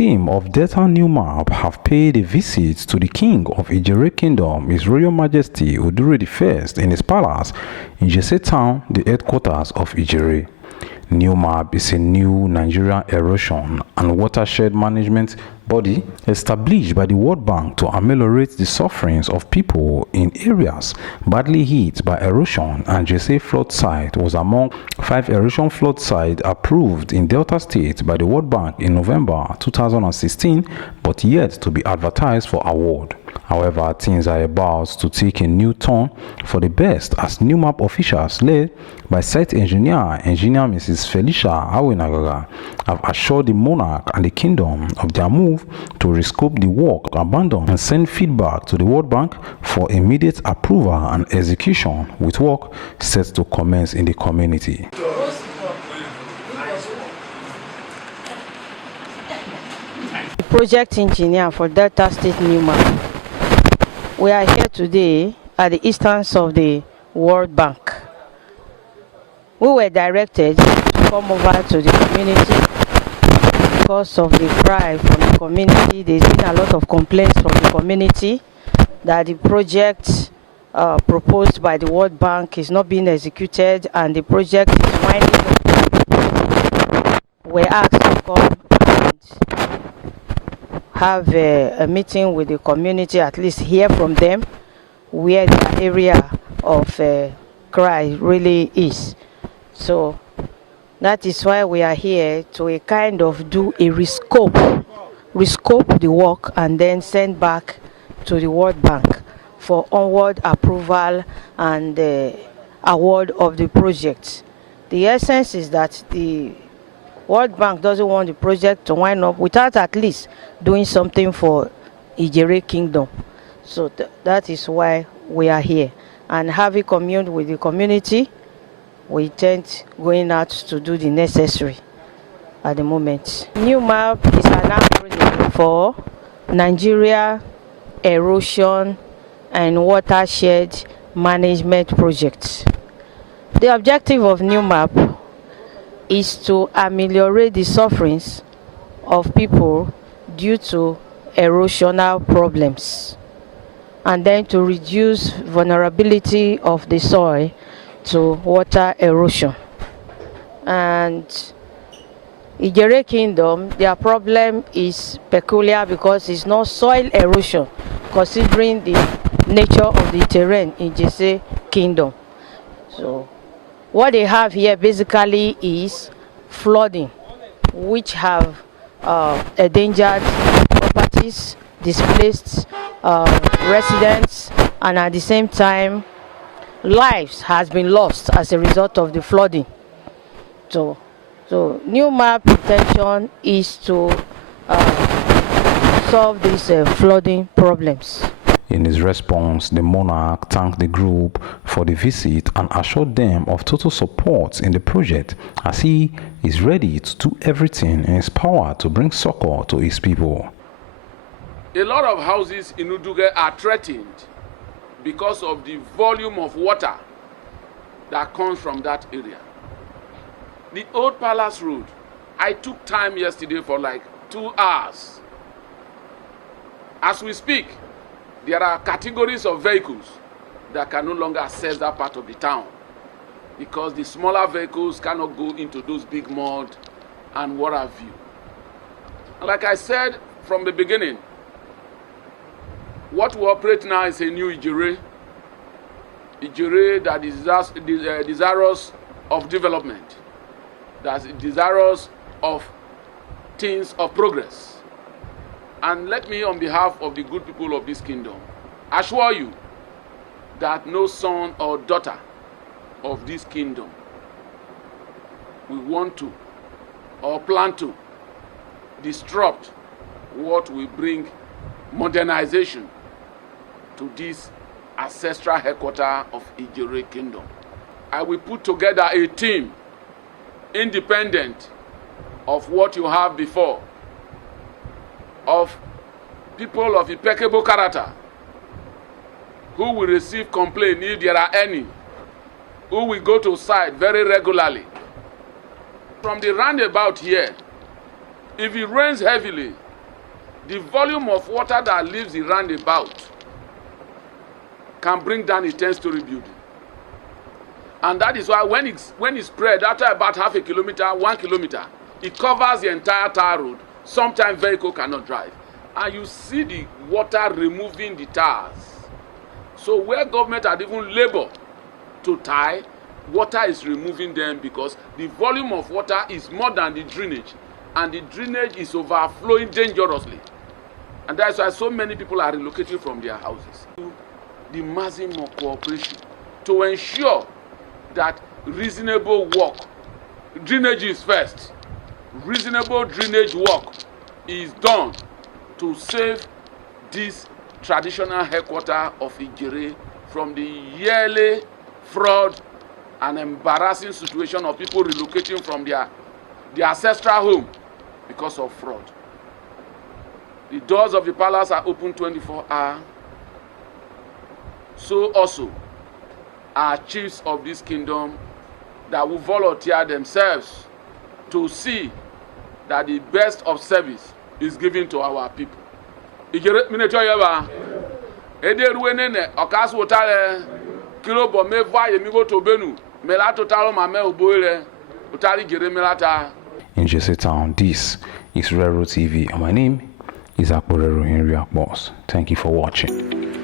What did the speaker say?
team of Delta NEWMAP have paid a visit to the King of Idjerhe Kingdom, His Royal Majesty Idjerhe I, in his palace in Idjerhe town, the headquarters of Idjerhe. NEWMAP is a new Nigerian erosion and watershed management body established by the World Bank to ameliorate the sufferings of people in areas badly hit by erosion, and Idjerhe flood site was among 5 erosion flood sites approved in Delta State by the World Bank in November 2016, but yet to be advertised for award. However, things are about to take a new turn for the best as NEWMAP officials led by site engineer Mrs. Felicia Awenagaga have assured the monarch and the kingdom of their move to rescope the work abandoned and send feedback to the World Bank for immediate approval and execution, with work set to commence in the community. Project engineer for Delta State NEWMAP. We are here today at the instance of the World Bank. We were directed to come over to the community because of the cry from the community. There's been a lot of complaints from the community that the project proposed by the World Bank is not being executed and the project is winding up. We're asked to come and have a meeting with the community, at least hear from them where the area of cry really is. So that is why we are here to kind of do a rescope the work and then send back to the World Bank for onward approval and award of the project. The essence is that the World Bank doesn't want the project to wind up without at least doing something for Idjerhe Kingdom. So that is why we are here. And having communed with the community, we intend going out to do the necessary at the moment. NEWMAP is an acronym for Nigeria Erosion and Watershed Management Project. The objective of NEWMAP is to ameliorate the sufferings of people due to erosional problems, and then to reduce vulnerability of the soil to water erosion. And Idjerhe Kingdom, their problem is peculiar because it's not soil erosion, considering the nature of the terrain in Idjerhe Kingdom. So what they have here basically is flooding, which have endangered properties, displaced residents, and at the same time, lives has been lost as a result of the flooding. So NEWMAP intention is to solve these flooding problems. In his response, the monarch thanked the group for the visit and assured them of total support in the project, as he is ready to do everything in his power to bring succor to his people. A lot of houses in Udughe are threatened because of the volume of water that comes from that area. The Old Palace Road, I took time yesterday for like 2 hours. As we speak, there are categories of vehicles that can no longer access that part of the town because the smaller vehicles cannot go into those big mud and what have you. Like I said from the beginning, what we operate now is a new Idjerhe that is desirous of development, that's desirous of things of progress. And let me, on behalf of the good people of this kingdom, assure you that no son or daughter of this kingdom will want to or plan to disrupt what will bring modernization to this ancestral headquarters of Idjerhe Kingdom. I will put together a team independent of what you have before, of people of impeccable character who will receive complaints if there are any, who will go to site very regularly. From the roundabout here, if it rains heavily, the volume of water that leaves the roundabout can bring down a 10-story building. And that is why when it's spread after about half a kilometer, 1 kilometer, it covers the entire tar road. Sometimes vehicle cannot drive. And you see the water removing the tires. So where government had even labored to tie, water is removing them because the volume of water is more than the drainage. And the drainage is overflowing dangerously. And that's why so many people are relocating from their houses. The maximum cooperation to ensure that reasonable work, drainage is first, reasonable drainage work is done to save this traditional headquarters of Idjerhe from the yearly fraud and embarrassing situation of people relocating from their ancestral home because of fraud. The doors of the palace are open 24 hours. So also are chiefs of this kingdom that will volunteer themselves to see that the best of service is given to our people. Idjerhe miniature yaba. Ede ruwenene okas wotale kilo bo me va yemi go to benu me la totalo ma me oboire utali Idjerhe melata. In Jesse Town, this is Rero TV, and my name is Rero Boss. Thank you for watching.